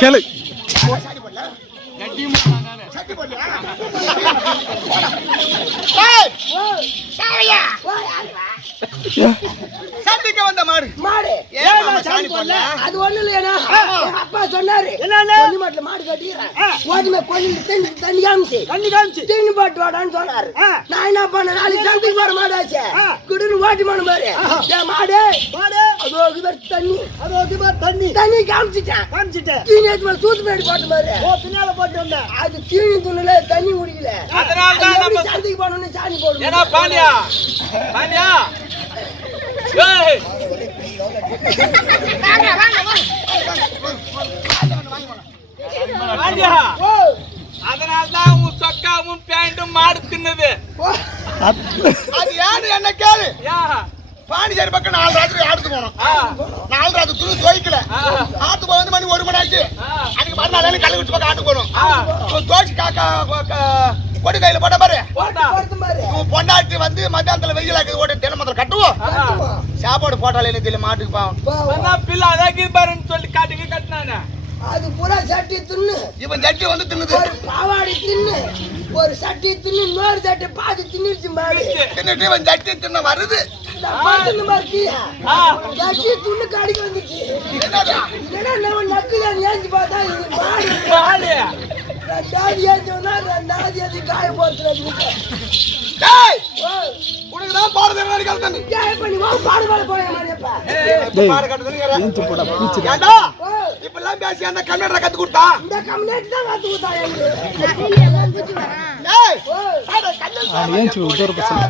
கேளு சந்திக்க வந்த மாடு மாடு சாணி போடல அது ஒண்ணு இல்லையா அப்பா சொன்னாரு மாட்டுல மாடு கட்டிக்கிறேன் ஓட்டுமே கொஞ்சம் தண்ணி காமிச்சு தண்ணி பாட்டு வாடான்னு சொன்னாரு நான் என்ன பண்ண நாளைக்கு சந்திக்கு போற மாடு ஆச்சு குடுன்னு ஓட்டி மாடு பாரு மாடு தண்ணி காமிச்சிட்டேன் தீனி எடுத்து சூத்து மேடி போட்டு பாரு பின்னால போட்டு வந்தேன் அது தீனி துணுல தண்ணி குடிக்கல சந்திக்கு போனோன்னு சாணி போடுவோம் அதனால்தான் உன் சொக்காவும் பேண்டும் மாடு தின்னது. அது ஏன்னு என்ன கேளு. பாண்டிச்சேரி பக்கம் 4 ராத்திரி ஆடுத்து போனோம். 4 ராத்திரி துணி துவைக்கல. ஆட்டு போய் வந்து மணி 1 மணி ஆச்சு. அதுக்கு மறுநாள் கல்லு குச்சி பக்கம் ஆட்டு போனோம். துவைச்சு காக்கா கொடி கையில போட்ட பாரு. பொண்டாட்டி வந்து மத்தியானத்துல வெயிலாக்கு ஓடி தினமத்துல கட்டுவோம். சாப்பாடு போட்டாலே எனக்கு தெரியல மாட்டுக்கு பாவம். பிள்ளை அதாக்கி பாருன்னு சொல்லி காட்டுக்கு கட்டினானே. அது பூரா சட்டி தின்னு. இவன் சட்டி வந்து தின்னுது. ஒரு பாவாடி தின்னு. ஒரு சட்டி தின்னு இன்னொரு சட்டி பாதி தின்னுச்சு மாடு. தின்னுட்டு இவன் சட்டி தின்ன வருது. பாத்துன்னு பாத்தியா? சட்டி தின்னு கடிக்க வந்துச்சு. என்னடா நம்ம நக்குல ஏஞ்சி பார்த்தா இது மாடு. ரெண்டாவது ஏஞ்சோனா ரெண்டாவது ஏஞ்சி காய போடுறது. டேய் உனக்கு தான் பாடு தேவனாடி கல்தன்னு. ஏய் பண்ணி வா பாடு பாடு போய் மாரியப்பா. பாடு கட்டதுங்கற. நீ போடா பீச்சு. ஏண்டா இப்பெல்லாம் பேசி அந்த கன்னட கத்து கொடுத்தா. இந்த கன்னட தான் கத்து கொடுத்தா எனக்கு. டேய் அட கன்னட ஏன் சு ஒரு பசங்க.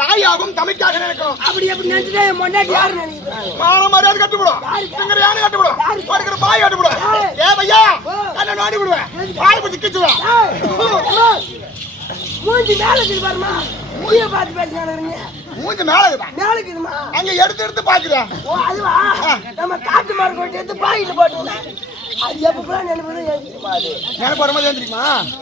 தாயாகும் தமிழ்க்காக நினைக்கும். அப்படி எப்படி நினைச்சிட்டே மொண்டாட்டி யாரு நினைக்கிறாங்க? மான மரியாதை கட்டுப்படும். இங்கற யானை கட்டுப்படும். படுக்கிற பாய் கட்டுப்படும். ஏ பையா கண்ண நாடி விடுவேன். பாய் பத்தி கிச்சுவா. மூஞ்சி மேலக்கு பாருமா. மூஞ்சிய பார்த்து பேசுறானே. மூஞ்சி மேலக்குதா? மேலக்குதுமா. அங்க எடுத்து பாக்குறேன். ஓ அதுவா? நம்ம காட்டு மார் கொண்டு எடுத்து பாயில போட்டுனா. அது எப்ப போறா நினைப்பது ஏந்திரிமா அது. நினைப்பறமா ஏந்திரிமா?